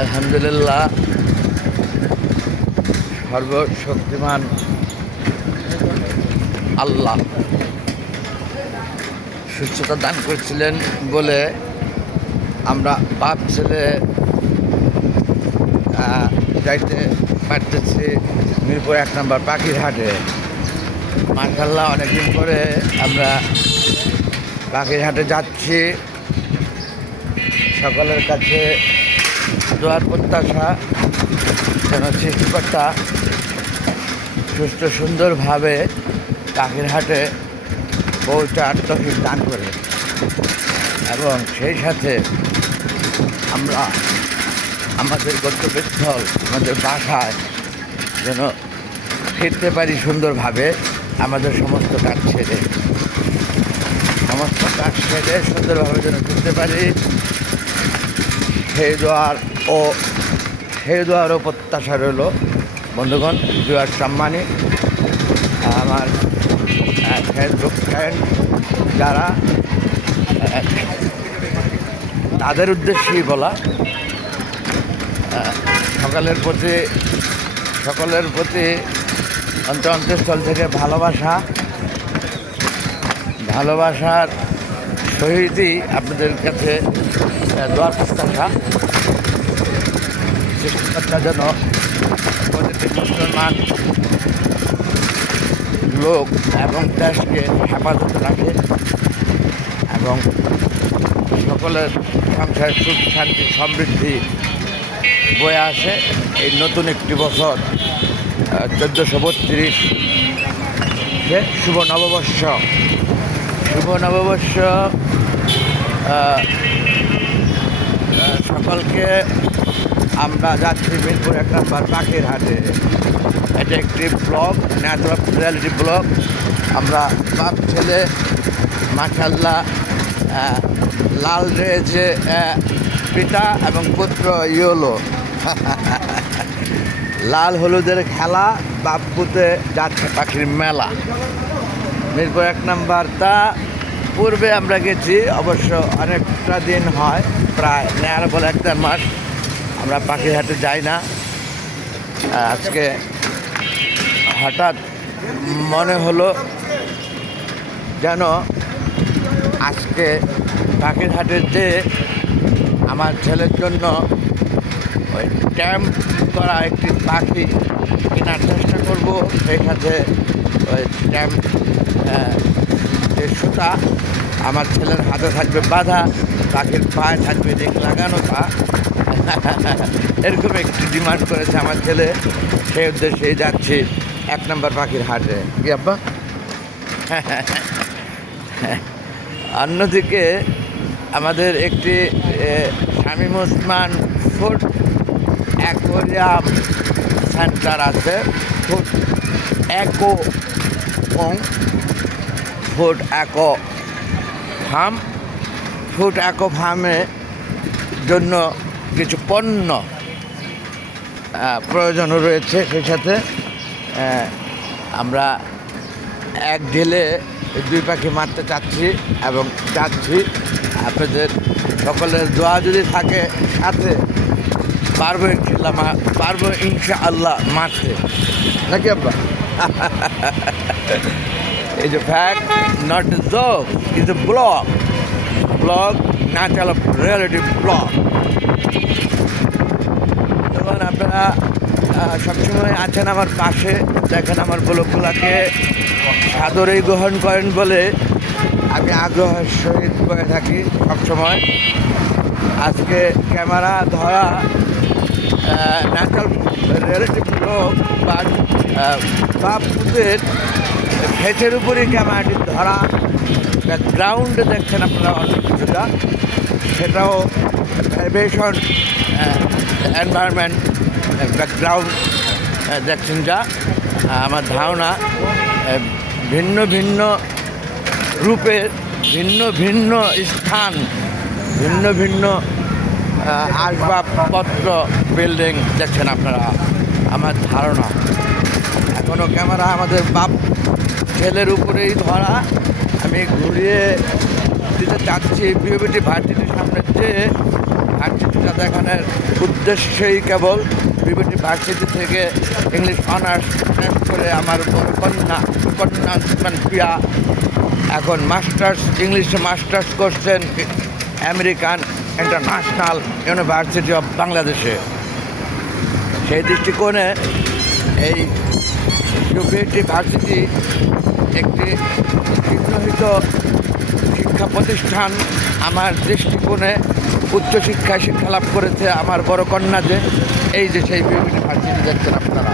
আলহামদুলিল্লাহ, সর্বশক্তিমান আল্লাহ সুস্থতা দান করছিলেন বলে আমরা বাপ ছেলে যাইতে পারতেছি মিরপুর 1 নম্বর পাখির হাটে। মাশাআল্লাহ, অনেকদিন পরে আমরা পাখির হাটে যাচ্ছি। সকলের কাছে দোয়ার প্রত্যাশা যেন সৃষ্টিকর্তা সুস্থ সুন্দরভাবে পাখির হাটে পৌঁছার তৌফিক দান করে এবং সেই সাথে আমরা আমাদের গন্তব্যস্থল আমাদের বাসায় যেন ফিরতে পারি সুন্দরভাবে। আমাদের সমস্ত কাজ ছেড়ে সুন্দরভাবে যেন ফিরতে পারি, সেই দোয়ারও প্রত্যাশা রইল। বন্ধুগণ, দোয়ার সম্মানী আমার ফেসবুক ফ্রেন্ড যারা, তাদের উদ্দেশ্যেই বলা, সকলের প্রতি অন্তঃস্থল থেকে ভালোবাসার সহিতই আপনাদের কাছে দোয়ার প্রত্যাশা। সৃষ্টিকর্তা যেন প্রতিটি মুসলমান লোক এবং দেশকে হেফাজত রাখে এবং সকলের সংসার সুখ শান্তি সমৃদ্ধি বয়ে আসে। এই নতুন একটি বছর 1432 শুভ নববর্ষ সকলকে আমরা যাচ্ছি মিরপুর 1 নম্বর পাখির হাটে। এটা একটি ব্লগ, ন্যাচারাল রিয়ালিটি ব্লগ। আমরা বাপ ছেলে মাশাআল্লাহ লাল রয়েছে পিতা এবং পুত্র ইয়োলো লাল হলুদের খেলা, বাপ্পুতে যাচ্ছে পাখির মেলা মিরপুর 1 নম্বর। তা পূর্বে আমরা গেছি, অবশ্য অনেকটা দিন হয়, প্রায় নেয়ার বলে 1-1.5 মাস আমরা পাখির হাটে যাই না। আজকে হঠাৎ মনে হলো যেন আজকে পাখির হাটে যে আমার ছেলের জন্য ওই ট্যাম্প করা একটি পাখি কেনার চেষ্টা করব। সেই সাথে ওই ট্যাম্প যে সুতা আমার ছেলের হাতে থাকবে বাঁধা, পাখির পায়ে থাকবে রেক লাগানোটা, এরকম একটি ডিমান্ড করেছে আমার ছেলে। সেই উদ্দেশ্যেই যাচ্ছি 1 নম্বর পাখির হাটে। কি আব্বা? অন্যদিকে আমাদের একটি Shamim Osman food aquarium centre আছে, ফুড অ্যাকো ফার্মের জন্য কিছু পণ্য প্রয়োজনও রয়েছে। সেই সাথে আমরা এক ঢিলে 2 পাখি মারতে চাচ্ছি এবং যাচ্ছি। আপনাদের সকলের দোয়া যদি থাকে সাথে, পারবো ইনশাআল্লাহ মারতে, নাকি আব্বা? এই যে fact, not a joke, is a blog natural reality blog. তখন আপনারা সবসময় আছেন আমার পাশে, দেখেন আমার ব্লগগুলোকে সাদরেই গ্রহণ করেন বলে আমি আগ্রহের সহিত করে থাকি সবসময়। আজকে ক্যামেরা ধরা ন্যাচারাল রিয়ালিটি ব্লগ বাপুদের ফেসের উপরই ক্যামেরাটি ধরা। গ্রাউন্ডে দেখছেন আপনারা অন্য কিছুটা, সেটাও ভীষণ এনভায়রনমেন্ট ব্যাকগ্রাউন্ড দেখছেন। যা আমার ধারণা ভিন্ন ভিন্ন রূপের ভিন্ন ভিন্ন স্থান, ভিন্ন ভিন্ন আসবাবপত্র, বিল্ডিং দেখছেন আপনারা, আমার ধারণা। এখনও ক্যামেরা আমাদের বাপ ছেলের উপরেই ধরা। আমি ঘুরিয়ে দিতে চাচ্ছি বিওবিটি ভার্সিটির সামনে, যে ভার্সিটি ভালোবাসা দেখানোর উদ্দেশ্যেই কেবল বিভিন্ন ভার্সিটি থেকে ইংলিশ অনার্স শেষ করে আমার বড় কন্যা প্রিয়া এখন ইংলিশে মাস্টার্স করছেন আমেরিকান ইন্টারন্যাশনাল ইউনিভার্সিটি অফ বাংলাদেশে। সেই দৃষ্টিকোণে এই ইউপিএটি ভার্সিটি একটি চিহ্নিত শিক্ষা প্রতিষ্ঠান। আমার দৃষ্টিকোণে উচ্চশিক্ষায় শিক্ষা লাভ করেছে আমার বড় কন্যা, যে এই যে সেই ইউপিএটি ভার্সিটি দেখছেন আপনারা।